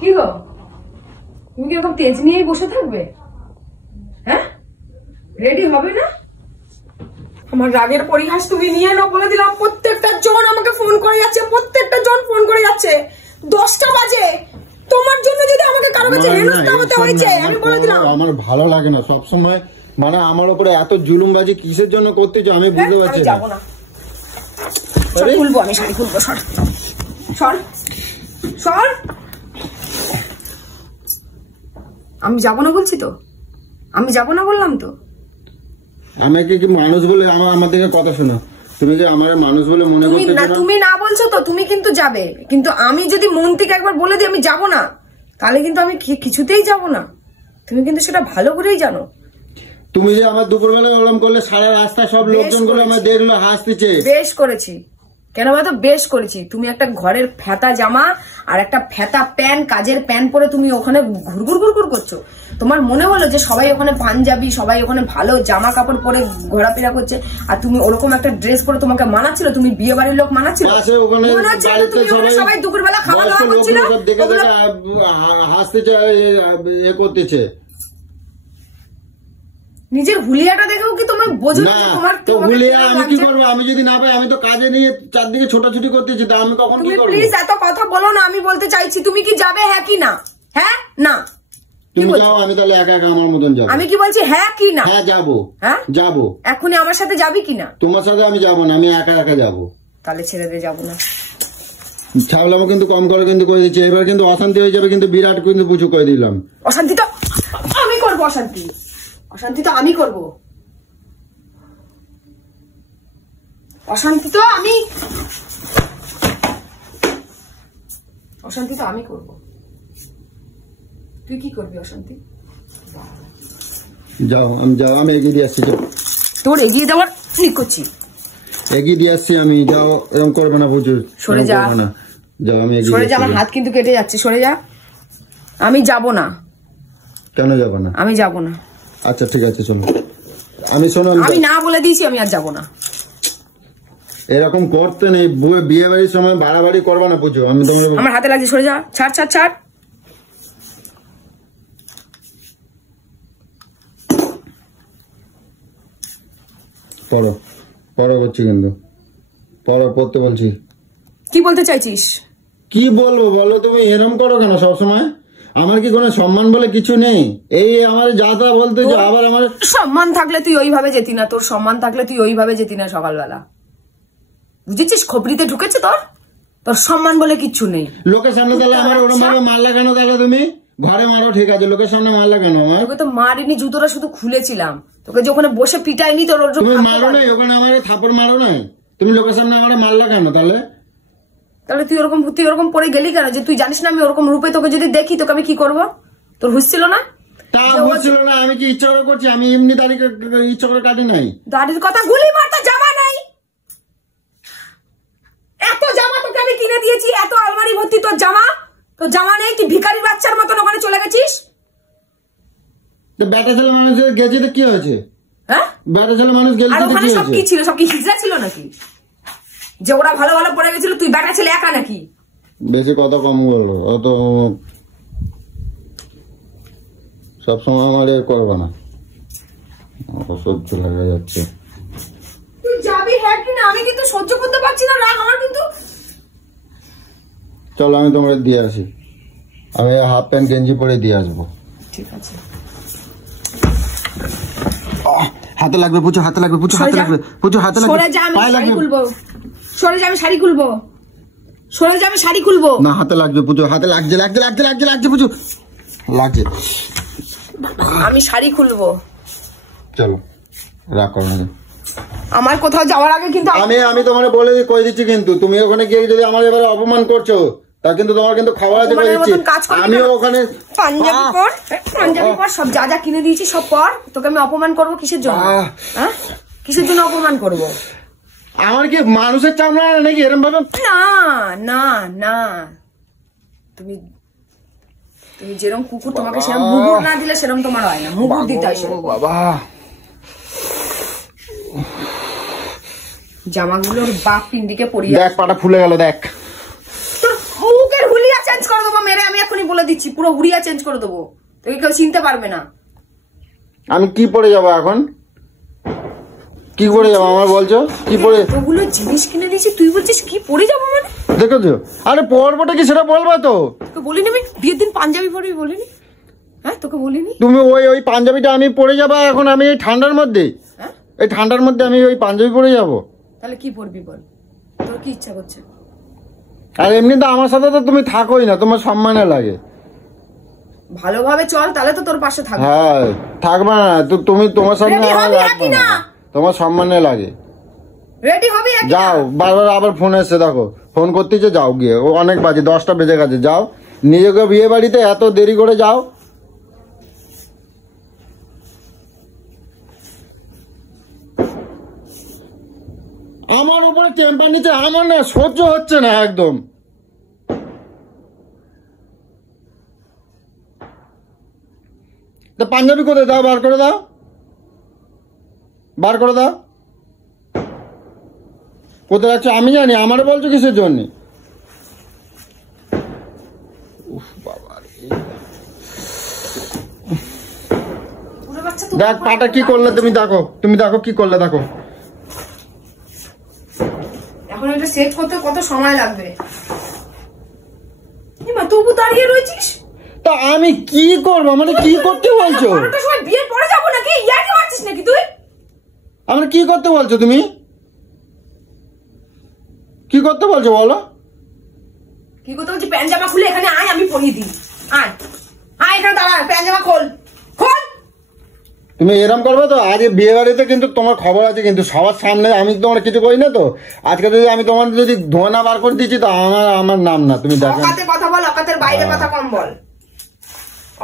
কি গো, তুমি কি এরকম তেজ নিয়েই বসে থাকবে? হ্যাঁ, রেডি হবে না? আমার রাগের পরিহাস তুমি নিয়ে না, বলে দিলাম। প্রত্যেকটা জন আমাকে ফোন করে যাচ্ছে, প্রত্যেকটা জন ফোন করে যাচ্ছে। 10টা বাজে, তোমার জন্য যদি আমাকে কারো কাছে হেনস্থা হতে হয়েছে, আমি বলে দিলাম। আমার ভালো লাগে না সব সময়, মানে আমার উপরে এত জুলুমবাজি কিসের জন্য করতেছো আমি বুঝতে পারছি না। যাবো না, খুলবো আমি শাড়ি খুলবো। সর সর সর, আমি যাবো না বলছি তো, আমি যাবো না বললাম তো। আমাকে কি মানুষ বলে আমাদেরকে কথা শোনো? তুমি যে আমার মানুষ বলে মনে করতে না? তুমি না বলছো তো, তুমি কিন্তু যাবে। কিন্তু আমি যদি মন থেকে একবার বলে দিই আমি যাবো না, তাহলে কিন্তু আমি কিছুতেই যাবো না। তুমি কিন্তু সেটা ভালো করেই জানো। তুমি যে আমার দুপুরবেলা ওরম করলে, সারা রাস্তা সব লোকজন গুলো আমার দেখলো হাসতেছে। বেশ করেছি, কেন বলতো? বেশ করেছি। তুমি একটা ঘরের ফেতা জামা আর একটা ফেতা প্যান্ট, কাজের প্যান্ট পরে তুমি ওখানে ঘুরঘুর ঘুরঘুর করছো। তোমার মনে হলো যে সবাই ওখানে পাঞ্জাবি, সবাই ওখানে ভালো জামা কাপড় পরে ঘোরাফেরা করছে, আর তুমি ওরকম একটা ড্রেস পরে তোমাকে মানাচ্ছিল? তুমি বিয়ে বাড়ির লোক মানাচ্ছিল? সবাই দুপুরবেলা খাওয়া দাওয়া করছিল, হাসতেছে, এ করতেছে। নিজের হুলিয়াটা দেখেও কি তুমি বোঝো না? তোমার তো হুলিয়া আমি কি করবো? আমি যদি না পাই, আমি তো কাজে নিয়ে চারদিকে ছোটাছুটি করতেছি, তা আমি কখন কি করবো? প্লিজ এত কথা বলো না। আমি বলতে চাইছি, তুমি কি যাবে? হ্যাঁ কি না? হ্যাঁ না? তুমি যাও, আমি তাহলে একা একা আমার মতন যাবো। আমি কি বলছি? হ্যাঁ কি না? হ্যাঁ যাবো। হ্যাঁ যাবো। এখনই আমার সাথে যাবি কি না? তোমার সাথে আমি যাবো না, আমি একা একা যাবো। তাহলে ছেড়ে দিয়ে যাবো না। ছাগলামো কিন্তু কম করে কিন্তু করে দিচ্ছি। এবার কিন্তু অশান্তি হয়ে যাবে, কিন্তু বিরাট কিন্তু পুজো করে দিলাম। অশান্তি তো আমি করবো, অশান্তি অশান্তি তো আমি করবো, অশান্তি তো আমি করবো। তুই কি করবি অশান্তি? যাও, আমি এগিয়ে দিয়ে আসছি। তোর এগিয়ে দেওয়ার ঠিক করছি, এগিয়ে দিয়ে আসছি আমি। যাও, এরকম করবে না বুঝু। সরে যা, যাও, আমি সরে যা। আমার হাত কিন্তু কেটে যাচ্ছে, সরে যা। আমি যাব না। কেন যাবো না? আমি যাব না। আচ্ছা ঠিক আছে, শোনো। শোনো, আমি না বলে দিয়েছি, আমি আর যাব না। এরকম করতে নেই, বিয়ে বাড়ির সময় বাড়াবাড়ি করবা না বুঝো। আমি তোমার আমার হাতে লাগছে, সরে যা। ছাড় ছাড় ছাড়। পড়ো করছি, কিন্তু পড়তে বলছি। কি বলতে চাইছিস? কি বলবো বলো? তুমি এরম করো কেন সবসময়? আমার কি কোনো সম্মান বলে কিছু নেই? এই আমার যা তা বলতে আবার আমার সম্মান থাকলে তুই ওইভাবে যেতি না। তোর সম্মান থাকলে তুই ওইভাবে যেতি না সকালবেলা, বুঝেছিস? খোপড়িতে ঢুকেছে তোর। তোর সম্মান বলে কিচ্ছু নেই। লোকের সামনে তাহলে আমার ওরম ভাবে মারলা কেন? তাহলে তুমি ঘরে মারো, ঠিক আছে, লোকের সামনে মারলা কেন? তোকে তো মারিনি, জুতোটা শুধু খুলেছিলাম। তোকে যে ওখানে বসে পিটাইনি তোর। তুমি মারো নাই ওখানে, আমার থাপড় মারো নাই। তুমি লোকের সামনে আমার মারলা কেন? তাহলে তুই ওরকম পরে গেলি কেন? যে তুই জানিস না আমি ওরকম রূপে তোকে যদি দেখি তোকে আমি কি করবো? তোর হুঁশ ছিল না? তা হচ্ছিল না। আমি কি ইচ্ছা করে করছি? আমি এমনি দাড়ি ইচ্ছা করে কাটি নাই। দাড়ির কথা গুলি মার, তো জামা নাই। এত জামা তোকে আমি কিনে দিয়েছি, এত আলমারি ভর্তি তোর জামা। তোর জামা নেই? তুই ভিখারি বাচ্চার মতন ওখানে চলে গেছিস। বেটা ছেলে মানুষ গেছে তো কি হয়েছে? হ্যাঁ, বেটা ছেলে মানুষ গেছে। আর ওখানে সব কি ছিল? সব কি হিজড়া ছিল নাকি? যে ওরা ভালো ভালো পড়ে গেছিল, তুই বেটা ছেলে একা নাকি? বেশি কথা কম বলো। অত সবসময় আমার করবো না, অসহ্য লাগা যাচ্ছে। তুই যাবি হ্যাঁ কি না? আমি কিন্তু সহ্য করতে পারছি না রাগ আমার কিন্তু। চলো আমি তোমাকে দিয়ে আসি। আমি হাফ প্যান্ট গেঞ্জি পরে দিয়ে আসবো। ঠিক আছে। হাতে লাগবে পুচু, হাতে লাগবে পুচু, হাতে লাগবে পুচু, হাতে লাগবে। সরে যা, আমি শাড়ি খুলবো। সরে যা, আমি শাড়ি খুলবো। সরে যা, আমি শাড়ি খুলবো। না, হাতে লাগবে পুচু, হাতে লাগছে পুচু, লাগছে। আমি শাড়ি খুলবো। চলো, রাগ করো না। আমার কোথাও যাওয়ার আগে কিন্তু আমি তোমার বলে কই দিচ্ছি, কিন্তু তুমি ওখানে গিয়ে যদি আমার এবারে অপমান করছো, তা কিন্তু তোমার কিন্তু খাওয়া আছে বলে দিচ্ছি। আমি ওখানে পাঞ্জাবি পর সব যা যা কিনে দিয়েছি সব পর। তোকে আমি অপমান করবো কিসের জন্য? হ্যাঁ, কিসের জন্য অপমান করবো? আমার কি মানুষের চামড়া নাকি এরকম ভাবে? না না না, তুমি যেরকম কুকুর, তোমাকে সেরকম মুগুর না দিলে সেরকম তোমার হয় না। মুগুর দিতে হয়। বাবা জামাগুলোর বাপ পিন্ডিকে পরিয়ে দেখ পাটা ফুলে গেল দেখ। তোর মুখের হুলিয়া চেঞ্জ করে দেবো মেরে, আমি এখনই বলে দিচ্ছি, পুরো হুলিয়া চেঞ্জ করে দেবো, তোকে কেউ চিনতে পারবে না। আমি কি পরে যাবো এখন? কি পরে যাবো আমার বলছো? কি পরে? ওগুলো জিনিস কিনে দিয়েছি, তুই বলছিস কি পরে যাবো মানে? দেখেছো? আরে পরবটা কি সেটা বলবা তো? তোকে বলিনি আমি বিয়ের দিন পাঞ্জাবি পরবি, বলিনি? হ্যাঁ তোকে বলিনি? তুমি ওই পাঞ্জাবিটা আমি পরে যাবো এখন, আমি এই ঠান্ডার মধ্যে, এই ঠান্ডার মধ্যে আমি ওই পাঞ্জাবি পরে যাবো? তাহলে কি পরবি বল, তোর কি ইচ্ছা করছে? আর এমনি তো আমার সাথে তো তুমি থাকোই না, তোমার সম্মানে লাগে। ভালোভাবে চল, তাহলে তো তোর পাশে থাকবে। হ্যাঁ থাকবে না তুমি, তোমার সামনে আমার লাগবে না, তোমার সম্মানে লাগে। রেডি হবি? যাও, বারবার আবার ফোন এসছে, দেখো ফোন করতেছে, যাও গিয়ে, ও অনেক বাজে, 10টা বেজে গেছে, যাও নিজেকে বিয়ে বাড়িতে এত দেরি করে যাও। আমার উপরে টেম্পার নিচে, আমার না সহ্য হচ্ছে না একদম। তো পাঞ্জাবি কোথায়, দাও বার করে দাও, বার করে দাও। কোথায় যাচ্ছে আমি জানি, আমারও বলছো কিসের জন্য? দেখ পাটা কি করলে তুমি, দেখো তুমি, দেখো কি করলে, দেখো। এখন এটা সেট করতে কত সময় লাগবে? তবু দাঁড়িয়ে রয়েছিস? তা আমি কি করবো, মানে কি করতে বলছো? বিয়ের পরে যাবো নাকি? ইয়ার্কি মারছিস নাকি তুই? আমার কি করতে বলছো তুমি? কি করতে বলছো বলো? কি করতে বলছি? প্যান্ট জামা খুলে এখানে আয়, আমি পরিয়ে দিই। আয় আয় এখানে দাঁড়া, প্যান্ট জামা খোল, খোল। তুমি এরম করবে তো? আজ বিয়ে বাড়িতে কিন্তু তোমার খবর আছে, কিন্তু সবার সামনে আমি তোমার কিছু করি না তো। আজকে যদি আমি তোমার যদি ধোয়া বার করে দিচ্ছি তো আমার নাম না, তুমি দেখো। অকাতে কথা বল, অকাতের বাইরে কথা কম বল,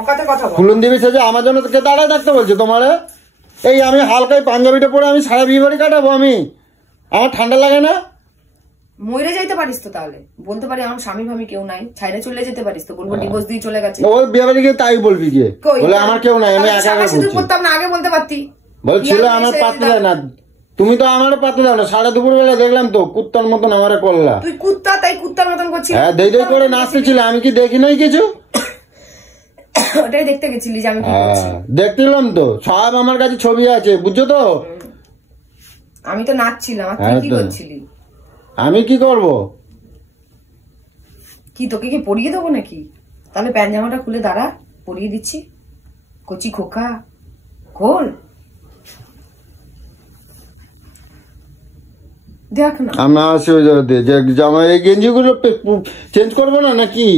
অকাতে কথা বল। ফুলন দিবি সেজে আমার জন্য কে দাঁড়ায় থাকতে বলছো তোমারে? এই আমি হালকাই পাঞ্জাবিটা পরে আমি সারা বিয়ে বাড়ি কাটাবো, আমার ঠান্ডা লাগে না? মরে যাইতে পারিস তো, তাহলে বলতে পারি আমার স্বামী ভামী কেউ নাই, ছাইরে চলে যেতে পারিস তো, বলবো ডিভোর্স দিয়ে চলে গেছে। ওই বিয়ে বাড়ি গিয়ে তাই বলবি গিয়ে, বলে আমার কেউ নাই, আমি একা একা ঘুরছি। করতাম না, আগে বলতে পারতি। বলছিল আমার পাত্র দেয় না, তুমি তো আমার পাত্র দাও না। সারা দুপুর বেলা দেখলাম তো কুত্তার মতন আমারে করলা। তুই কুত্তা, তাই কুত্তার মতন করছিস? হ্যাঁ দেই দেই করে নাচতেছিল, আমি কি দেখি নাই কিছু? ওটাই দেখতে গেছিলি যে আমি কি করছি? দেখছিলাম তো, সব আমার কাছে ছবি আছে, বুঝছো তো? আমি তো নাচছিলাম, আর তুই কি করছিলি? আমি কি করব? কি তোকে কি পরিয়ে দেবো নাকি? তাহলে প্যান্ট জামাটা খুলে দাঁড়া, পরিয়ে দিচ্ছি। কচি খোকা, খোল, দেখ না। আমরা আসি ওই জামা, এই গেঞ্জিগুলো চেঞ্জ করবো না নাকি?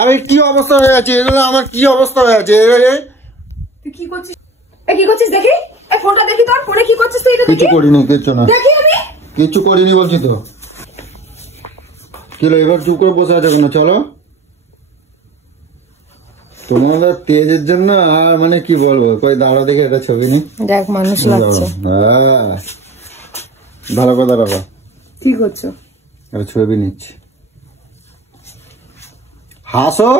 আরে কি অবস্থা হয়ে আছে এগুলো, আমার কি অবস্থা হয়ে আছে? তুই কি করছিস? কি করছিস দেখি, এই ফোনটা দেখি, তোর ফোনে কি করছিস তুই? কিছু করিনি, কিচ্ছু না, দেখি আমি কিছু করিনি বলছি তো। চলো এবার চুপ করে বসে আছে কেন? চলো, তোমাদের তেজের জন্য আর মানে কি বলবো, কই দাঁড়া দেখে একটা ছবি নি, দেখ মানুষ লাগছে। হ্যাঁ ভালো কথা রাখো। কি করছো? একটা ছবি নিচ্ছি, হাসো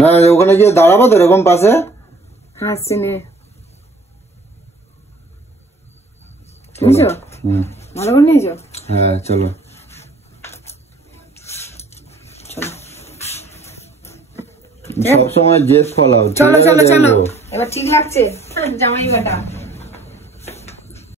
না, ওখানে গিয়ে দাঁড়াবো তো এরকম পাশে। হাসছে নে, বুঝছো? ভালো করে নিয়েছো? হ্যাঁ চলো চলো, সবসময় জেদ ফলাও। চলো চলো চলো, এবার ঠিক লাগছে জামাই বেটা।